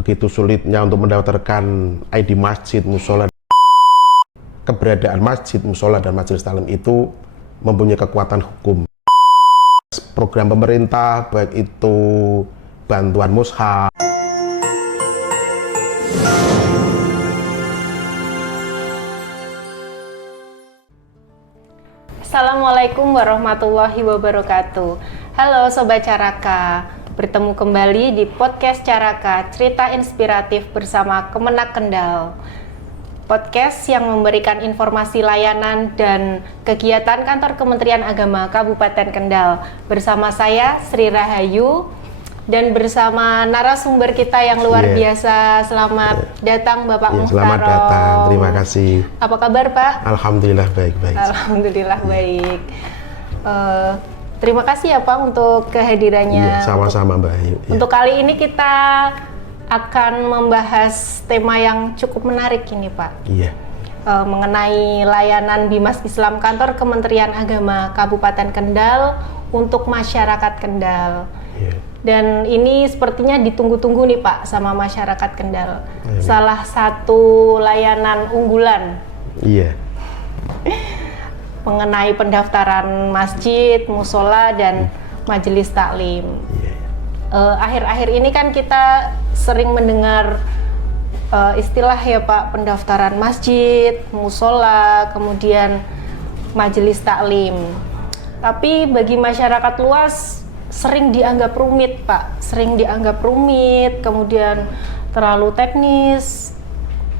begitu sulitnya untuk mendaftarkan ID masjid, musola. Keberadaan masjid, musola, dan majelis taklim itu mempunyai kekuatan hukum. Program pemerintah, baik itu bantuan mushaf, Assalamualaikum warahmatullahi wabarakatuh. Halo Sobat Caraka, bertemu kembali di podcast Caraka, cerita inspiratif bersama Kemenak Kendal. Podcast yang memberikan informasi layanan dan kegiatan kantor Kementerian Agama Kabupaten Kendal. Bersama saya Sri Rahayu dan bersama narasumber kita yang luar biasa. Selamat datang Bapak Muhtarom. Selamat datang, terima kasih. Apa kabar Pak? Alhamdulillah baik-baik. Alhamdulillah baik. Terima kasih ya Pak untuk kehadirannya. Sama-sama Mbak Ayu. Untuk kali ini kita akan membahas tema yang cukup menarik ini Pak. Iya. Mengenai layanan Bimas Islam Kantor Kementerian Agama Kabupaten Kendal untuk masyarakat Kendal. Iya. Dan ini sepertinya ditunggu-tunggu nih Pak sama masyarakat Kendal. Salah satu layanan unggulan. Iya. Mengenai pendaftaran masjid, musola, dan majelis taklim. Iya. Akhir-akhir ini kan kita sering mendengar istilah ya Pak, pendaftaran masjid, musola, kemudian majelis taklim. Tapi bagi masyarakat luas sering dianggap rumit Pak, sering dianggap rumit, kemudian terlalu teknis,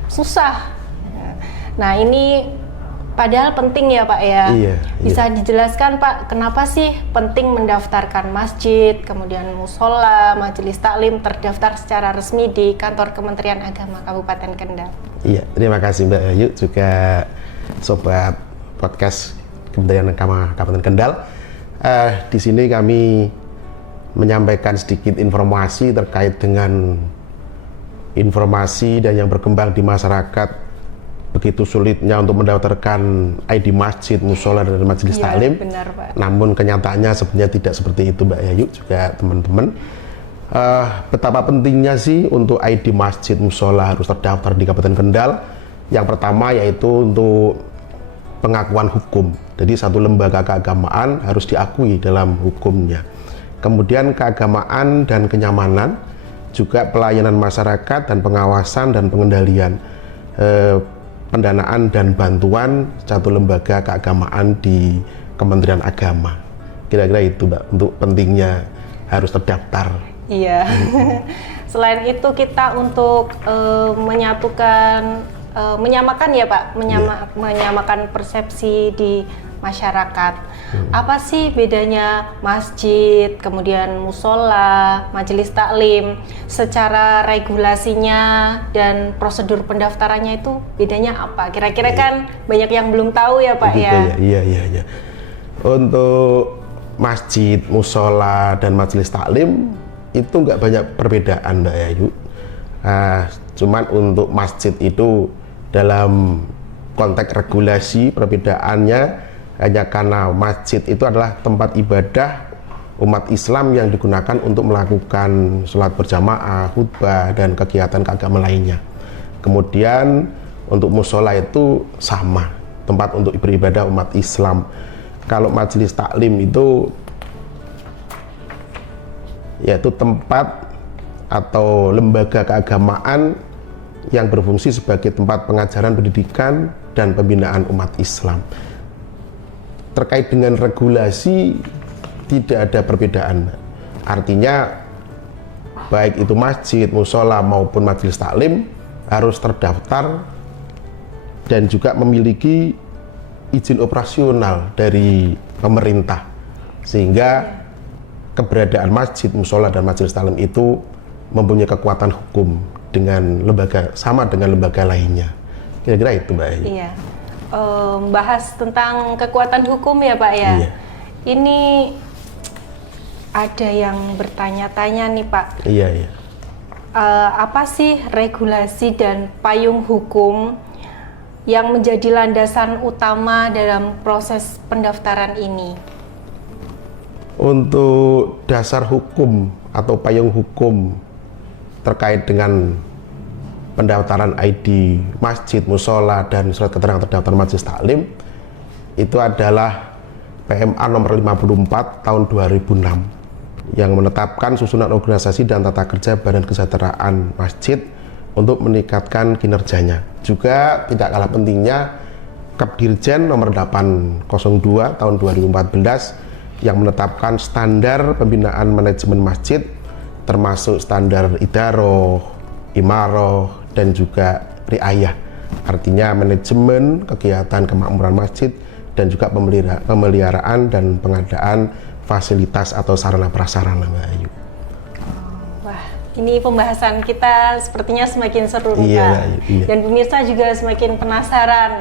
susah. Nah ini padahal penting ya Pak ya. Iya, Bisa dijelaskan Pak, kenapa sih penting mendaftarkan masjid, kemudian musola, majelis taklim terdaftar secara resmi di kantor Kementerian Agama Kabupaten Kendal? Iya, terima kasih Mbak Ayu, juga sobat podcast Kementerian Agama Kabupaten Kendal. Di sini kami menyampaikan sedikit informasi terkait dengan informasi dan yang berkembang di masyarakat begitu sulitnya untuk mendaftarkan ID masjid, musola, dan majelis taklim. Benar, Pak. Namun kenyataannya sebenarnya tidak seperti itu Mbak Ayu, juga teman-teman. Betapa pentingnya sih untuk ID masjid, musola harus terdaftar di Kabupaten Kendal. Yang pertama yaitu untuk pengakuan hukum. Jadi satu lembaga keagamaan harus diakui dalam hukumnya. Kemudian keagamaan dan kenyamanan, juga pelayanan masyarakat dan pengawasan dan pengendalian, pendanaan dan bantuan satu lembaga keagamaan di Kementerian Agama. Kira-kira itu Mbak, untuk pentingnya harus terdaftar. Iya. Selain itu kita untuk menyamakan ya Pak, menyamakan persepsi di masyarakat. Apa sih bedanya masjid, kemudian musola, majelis taklim, secara regulasinya dan prosedur pendaftarannya itu bedanya apa? Kira-kira kan banyak yang belum tahu ya Pak ya? Iya. Untuk masjid, musola, dan majelis taklim itu nggak banyak perbedaan Mbak Ayu. Cuman untuk masjid itu dalam konteks regulasi perbedaannya hanya karena masjid itu adalah tempat ibadah umat Islam yang digunakan untuk melakukan sholat berjamaah, khutbah, dan kegiatan keagamaan lainnya. Kemudian untuk musola itu sama, tempat untuk beribadah umat Islam. Kalau majelis taklim itu yaitu tempat atau lembaga keagamaan yang berfungsi sebagai tempat pengajaran pendidikan dan pembinaan umat Islam. Terkait dengan regulasi tidak ada perbedaan. Artinya baik itu masjid, musola maupun majelis taklim harus terdaftar dan juga memiliki izin operasional dari pemerintah, sehingga keberadaan masjid, musola, dan majelis taklim itu mempunyai kekuatan hukum dengan lembaga sama dengan lembaga lainnya. Kira-kira itu Mbak Ayu. Iya. Bahas tentang kekuatan hukum ya Pak ya. Iya. Ini ada yang bertanya-tanya nih Pak. Iya. Apa sih regulasi dan payung hukum yang menjadi landasan utama dalam proses pendaftaran ini? Untuk dasar hukum atau payung hukum terkait dengan pendaftaran ID masjid, musola, dan surat keterangan terdaftar majelis taklim itu adalah PMA nomor 54 tahun 2006 yang menetapkan susunan organisasi dan tata kerja Badan Kesejahteraan Masjid untuk meningkatkan kinerjanya. Juga tidak kalah pentingnya Kepdirjen nomor 802 tahun 2014 yang menetapkan standar pembinaan manajemen masjid termasuk standar idaroh, imaroh, dan juga riayah. Artinya manajemen kegiatan kemakmuran masjid dan juga pemeliharaan dan pengadaan fasilitas atau sarana prasarana, Mbak Ayu. Wah, ini pembahasan kita sepertinya semakin seru nih, Iya, Kak. iya. Dan pemirsa juga semakin penasaran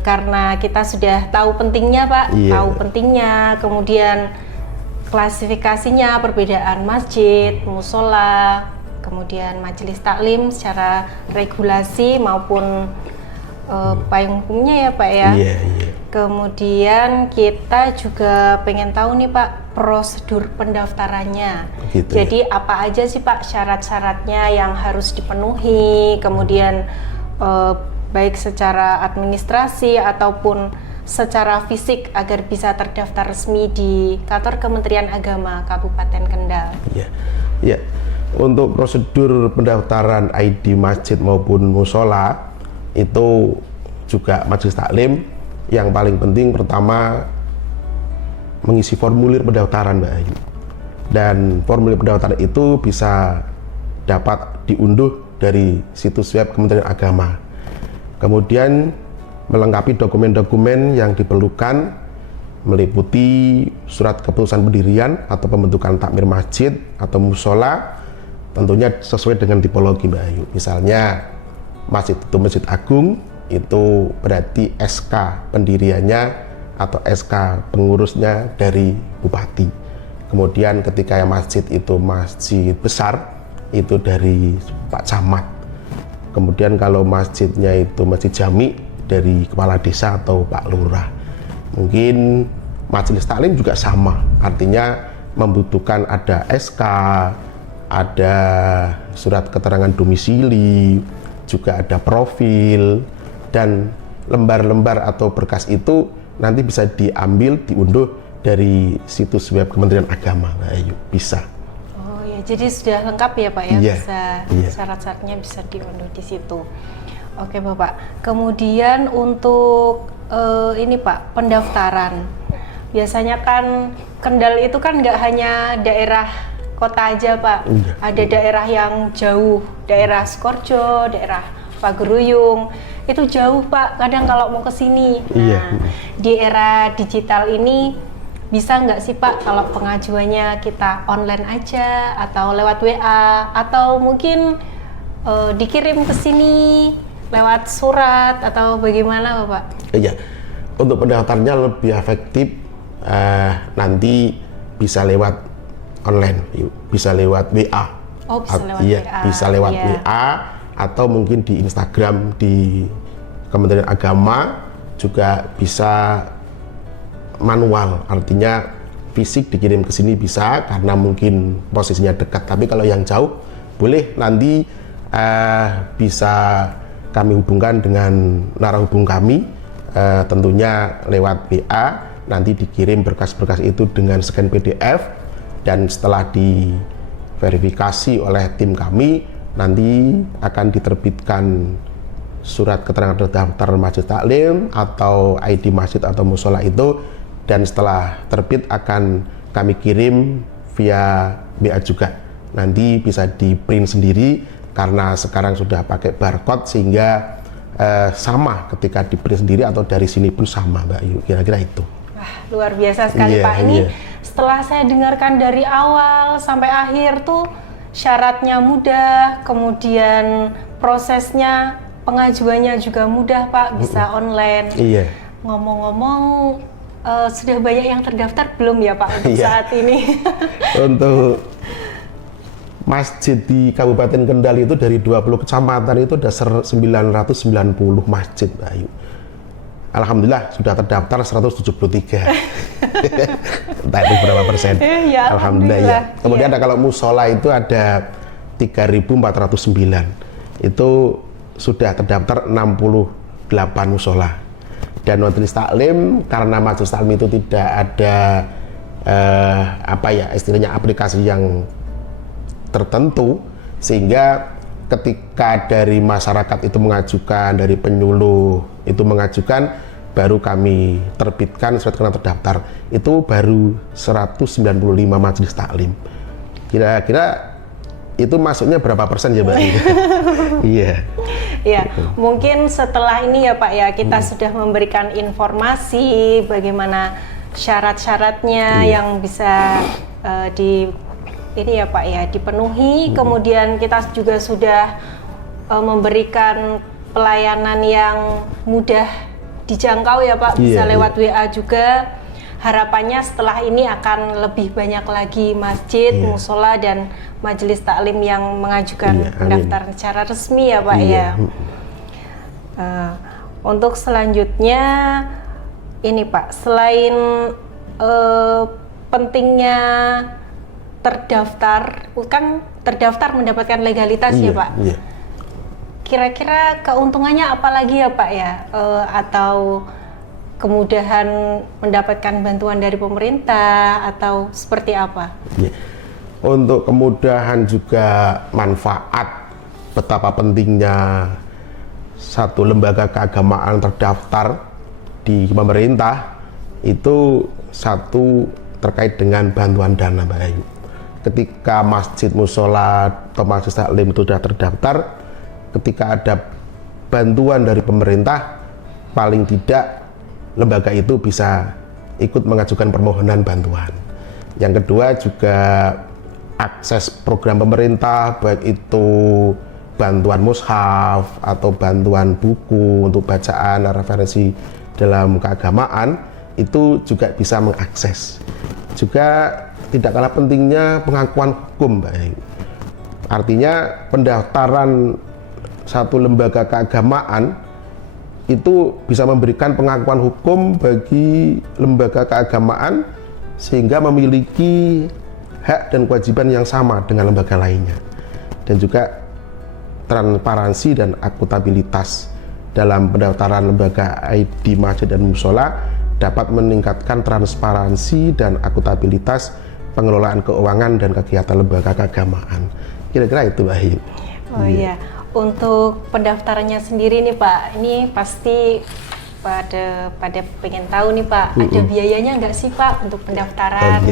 karena kita sudah tahu pentingnya, Pak. Iya. Tahu pentingnya, kemudian klasifikasinya, perbedaan masjid, musola, kemudian majelis taklim secara regulasi maupun payung hukumnya ya, Pak ya. Iya, iya. Kemudian kita juga pengen tahu nih, Pak, prosedur pendaftarannya. Gitu, Jadi apa aja sih, Pak, syarat-syaratnya yang harus dipenuhi, kemudian baik secara administrasi ataupun secara fisik agar bisa terdaftar resmi di kantor Kementerian Agama Kabupaten Kendal. Iya. Iya. Untuk prosedur pendaftaran ID masjid maupun musola itu juga majelis taklim yang paling penting pertama mengisi formulir pendaftaran, Mbak Ayu. Dan formulir pendaftaran itu bisa dapat diunduh dari situs web Kementerian Agama. Kemudian melengkapi dokumen-dokumen yang diperlukan meliputi surat keputusan pendirian atau pembentukan takmir masjid atau musola, tentunya sesuai dengan tipologi, Mbak Ayu. Misalnya masjid itu masjid agung, itu berarti SK pendiriannya atau SK pengurusnya dari bupati. Kemudian ketika yang masjid itu masjid besar, itu dari Pak Camat. Kemudian kalau masjidnya itu masjid jami, dari kepala desa atau Pak Lurah. Mungkin majelis taklim juga sama, artinya membutuhkan ada SK, ada surat keterangan domisili, juga ada profil, dan lembar-lembar atau berkas itu nanti bisa diambil, diunduh dari situs web Kementerian Agama, Mbak Ayu. Bisa. Oh ya, jadi sudah lengkap ya, Pak ya, Iya, bisa iya. syarat-syaratnya bisa diunduh di situ. Oke, Bapak. Kemudian untuk ini, Pak, pendaftaran. Biasanya kan Kendal itu kan nggak hanya daerah kota aja, Pak. Iya. Ada daerah yang jauh, daerah Skorjo, daerah Pageruyung. Itu jauh, Pak. Kadang kalau mau ke sini. Iya. Nah, di era digital ini bisa nggak sih, Pak, kalau pengajuannya kita online aja atau lewat WA atau mungkin dikirim ke sini lewat surat atau bagaimana, Bapak? Iya, untuk pendaftarnya lebih efektif nanti bisa lewat online, bisa lewat WA. Oh, bisa lewat Iya, WA. bisa lewat Iya. WA atau mungkin di Instagram di Kementerian Agama juga bisa manual, artinya fisik dikirim ke sini bisa karena mungkin posisinya dekat. Tapi kalau yang jauh boleh nanti bisa kami hubungkan dengan narahubung kami, tentunya lewat WA, nanti dikirim berkas-berkas itu dengan scan PDF, dan setelah diverifikasi oleh tim kami, nanti akan diterbitkan surat keterangan terdaftar majelis taklim atau ID masjid atau musola itu, dan setelah terbit akan kami kirim via WA juga. Nanti bisa di print sendiri karena sekarang sudah pakai barcode sehingga sama ketika di print sendiri atau dari sini pun sama, Mbak Ayu. Kira-kira itu. Wah, luar biasa sekali, Iya, Pak. Ini iya. setelah saya dengarkan dari awal sampai akhir tuh syaratnya mudah, kemudian prosesnya pengajuannya juga mudah, Pak, bisa online. Iya. Ngomong-ngomong, sudah banyak yang terdaftar belum ya, Pak, untuk Iya. saat ini? Untuk masjid di Kabupaten Kendal itu dari 20 kecamatan itu ada 990 masjid, Mbak Ayu. Alhamdulillah sudah terdaftar 173. Entah itu berapa persen. Ya, Alhamdulillah ya. alhamdulillah. Kemudian Iya. ada kalau musola itu ada 3.409. Itu sudah terdaftar 68 musola. Dan majelis taklim, karena majelis taklim itu tidak ada istilahnya aplikasi yang tertentu, sehingga ketika dari masyarakat itu mengajukan, dari penyuluh itu mengajukan, baru kami terbitkan surat keterangan terdaftar. Itu baru 195 majelis taklim. Kira-kira itu masuknya berapa persen ya Mbak? Iya. Ya, mungkin setelah ini ya Pak ya, kita sudah memberikan informasi bagaimana syarat-syaratnya yang bisa dipenuhi. Kemudian kita juga sudah memberikan pelayanan yang mudah dijangkau ya Pak, bisa lewat WA juga. Harapannya setelah ini akan lebih banyak lagi masjid, musola, dan majelis taklim yang mengajukan pendaftaran secara resmi ya Pak ya. Untuk selanjutnya ini Pak, selain pentingnya terdaftar, kan terdaftar mendapatkan legalitas ya Pak. Kira-kira keuntungannya apa lagi ya Pak ya? Atau kemudahan mendapatkan bantuan dari pemerintah atau seperti apa? Untuk kemudahan juga manfaat, betapa pentingnya satu lembaga keagamaan terdaftar di pemerintah, itu satu terkait dengan bantuan dana Mbak Ayu. Ketika masjid, musola, atau majelis taklim itu sudah terdaftar, ketika ada bantuan dari pemerintah, paling tidak lembaga itu bisa ikut mengajukan permohonan bantuan. Yang kedua juga akses program pemerintah, baik itu bantuan mushaf atau bantuan buku untuk bacaan referensi dalam keagamaan, itu juga bisa mengakses. Juga tidak kalah pentingnya pengakuan hukum Mbak. Artinya pendaftaran satu lembaga keagamaan itu bisa memberikan pengakuan hukum bagi lembaga keagamaan sehingga memiliki hak dan kewajiban yang sama dengan lembaga lainnya. Dan juga transparansi dan akuntabilitas dalam pendaftaran lembaga ID masjid dan musola dapat meningkatkan transparansi dan akuntabilitas pengelolaan keuangan dan kegiatan lembaga keagamaan. Kira-kira itu Mbak Ayu. Oh iya. Untuk pendaftarannya sendiri nih Pak, ini pasti pada pengen tahu nih Pak, ada biayanya nggak sih Pak untuk pendaftaran?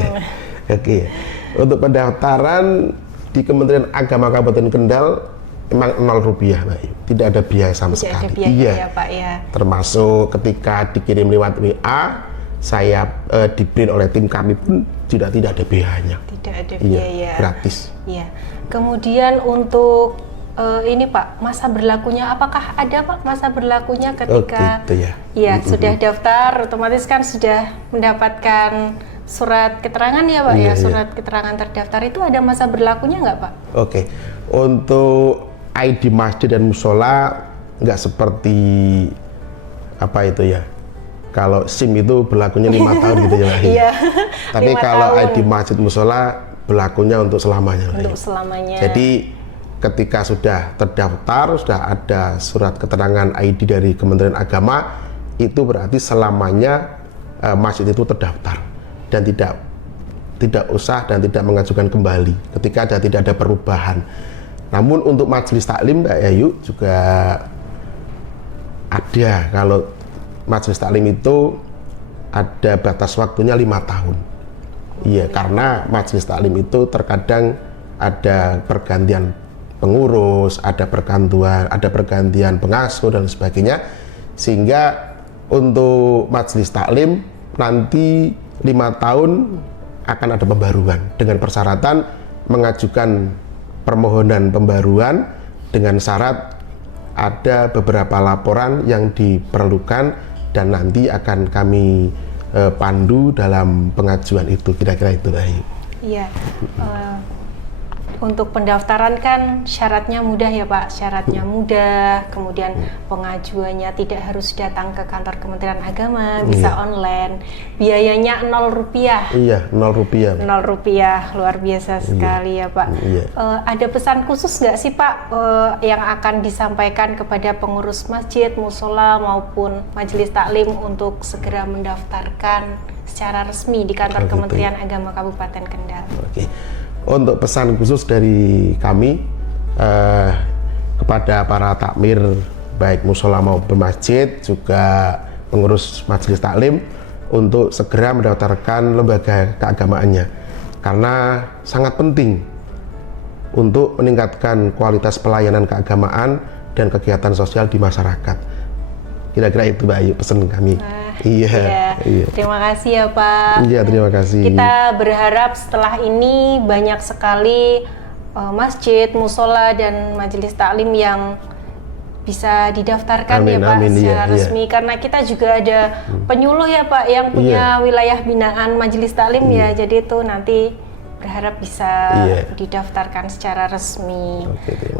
Oke. Untuk pendaftaran di Kementerian Agama Kabupaten Kendal memang Rp0 Mbak Ayu, tidak ada biaya sama sekali. Tidak ada biaya ya Pak ya. Termasuk ketika dikirim lewat WA, saya di-print oleh tim kami pun tidak ada biayanya. Tidak ada biaya. Gratis. Iya. Kemudian untuk ini Pak, masa berlakunya apakah ada Pak masa berlakunya ketika sudah daftar, otomatis kan sudah mendapatkan surat keterangan ya Pak surat keterangan terdaftar, itu ada masa berlakunya nggak Pak? Oke. Untuk ID masjid dan musola nggak seperti kalau SIM itu berlakunya 5 tahun gitu ya Mbak. Tapi kalau ID masjid musola berlakunya untuk selamanya. Untuk selamanya. Jadi ketika sudah terdaftar, sudah ada surat keterangan ID dari Kementerian Agama, itu berarti selamanya masjid itu terdaftar dan tidak usah dan tidak mengajukan kembali ketika tidak ada perubahan. Namun untuk majelis taklim Mbak Ayu juga ada, kalau majelis taklim itu ada batas waktunya 5 tahun. Iya, karena majelis taklim itu terkadang ada pergantian pengurus, ada pergantian pengasuh dan sebagainya, sehingga untuk majelis taklim nanti 5 tahun akan ada pembaruan dengan persyaratan mengajukan permohonan pembaruan dengan syarat ada beberapa laporan yang diperlukan dan nanti akan kami pandu dalam pengajuan itu. Kira-kira itu Mbak Ayu. Iya. Untuk pendaftaran kan syaratnya mudah ya Pak, syaratnya mudah, kemudian pengajuannya tidak harus datang ke kantor Kementerian Agama, bisa online, biayanya 0 rupiah. Iya, 0 rupiah. 0 rupiah, luar biasa sekali ya Pak. Ada pesan khusus nggak sih Pak yang akan disampaikan kepada pengurus masjid, musola maupun majelis taklim untuk segera mendaftarkan secara resmi di kantor Kementerian Agama Kabupaten Kendal? Oke. Untuk pesan khusus dari kami kepada para takmir baik musola maupun masjid, juga pengurus majelis taklim untuk segera mendaftarkan lembaga keagamaannya, karena sangat penting untuk meningkatkan kualitas pelayanan keagamaan dan kegiatan sosial di masyarakat. Kira-kira itu Mbak Ayu pesan kami. Iya. Terima kasih ya Pak. Iya, terima kasih. Kita berharap setelah ini banyak sekali masjid, musola dan majelis taklim yang bisa didaftarkan ya Pak secara resmi, karena kita juga ada penyuluh ya Pak yang punya wilayah binaan majelis taklim ya, jadi itu nanti berharap bisa didaftarkan secara resmi.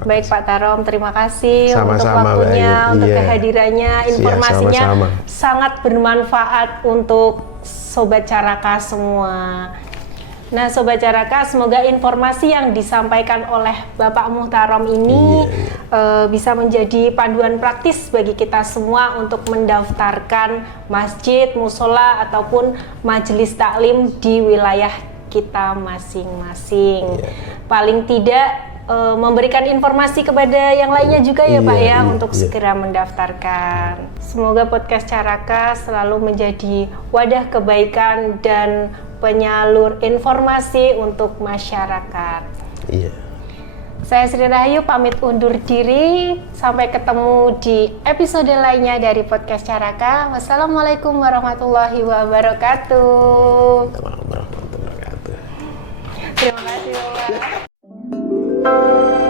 Baik Pak Tarom, terima kasih untuk waktunya, untuk kehadirannya, informasinya sangat bermanfaat untuk Sobat Caraka semua. Nah Sobat Caraka, semoga informasi yang disampaikan oleh Bapak Muhtarom ini bisa menjadi panduan praktis bagi kita semua untuk mendaftarkan masjid, musola ataupun majelis taklim di wilayah kita masing-masing. Paling tidak memberikan informasi kepada yang lainnya juga ya Pak ya, untuk segera mendaftarkan. Semoga podcast Caraka selalu menjadi wadah kebaikan dan penyalur informasi untuk masyarakat. Saya Sri Rahayu pamit undur diri. Sampai ketemu di episode lainnya dari podcast Caraka. Wassalamualaikum warahmatullahi wabarakatuh. Terima kasih Bapak.